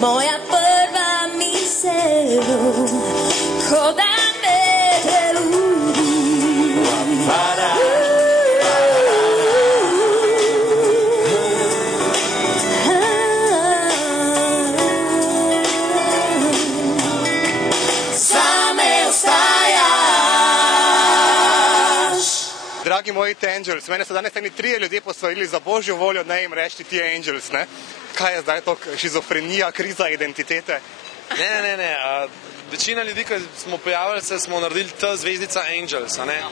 moja prva misel, ko da me Dragi moji Angels, mene so danes eni 3 ljudje posvojili za božjo voljo, ne jim reči ti Angels, ne? Kaj je zdaj to šizofrenija, kriza identitete? Ne. Večina ljudi, ki smo pojavili se, smo naredili T zvezdica Angels, ne?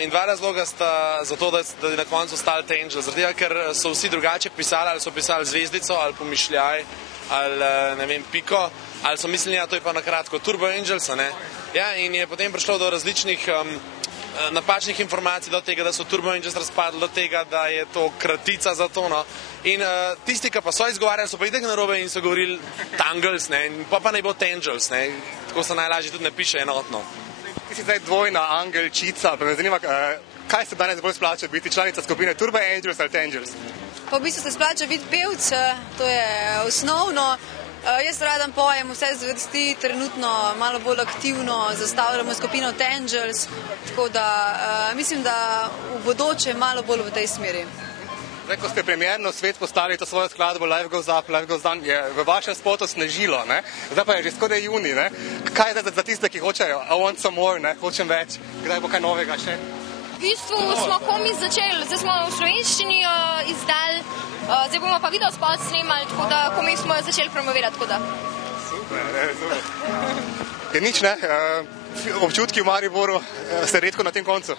In dva razloga sta za to, da je na koncu ostali te Angels. Zaradi tega, ker so vsi drugače pisali, ali so pisali zvezdico, ali pomišljaj, ali ne vem, piko, ali so mislili, ja, to je pa na kratko Turbo Angels, ne? Ja, in je potem prišlo do različnih napačnih informacij, do tega, da so Turbo Angels razpadli, do tega, da je to kratica za to, no. In tisti, ki pa so izgovarjali, so pa itek narobe in so govorili Tangles, ne, in pa naj bo Tangels, ne, tako se najlažje tudi ne piše enotno. Ti si zdaj dvojna angelčica, pa me zanima, kaj se danes bolj splača biti članica skupine Turbo Angels ali Tangels? Pa v bistvu se splača biti pevc, to je osnovno. Jaz radam pojem vse zvrsti, trenutno malo bolj aktivno zastavljamo skupino Tangels, tako da mislim, da v bodoče malo bolj v tej smeri. Zdaj, ko ste premierno svet postavili to svojo skladbo Life Goes Up, Life Goes Down, je v vašem spotu snežilo, ne? Zdaj pa je že skoraj juni, ne? Kaj je za tiste, ki hočejo I want some more, ne? Hočem več, kdaj bo kaj novega še? V bistvu smo komaj začeli, zdaj smo v slovenščini izdali, zdaj bomo pa videospot snemali, tako da komaj smo začeli promovirati, tako da. Super. Je nič, ne? Občutki v Mariboru ste redko na tem koncu?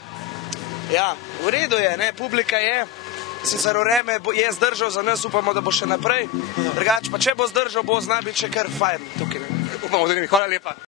Ja, v redu je, ne? Publika je. Sicer vreme je zdržal za nas, upamo, da bo še naprej. Drugače pa, če bo zdržal, bo zna biti še kar fajn tukaj. Upamo, da ni. Hvala lepa.